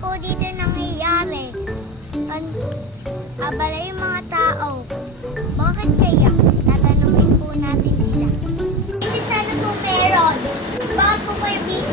po dito nangyayari? Abala yung mga tao. Bakit kaya? Tatanungin po natin sila. Busy sana po meron. Bakit po kayo busy?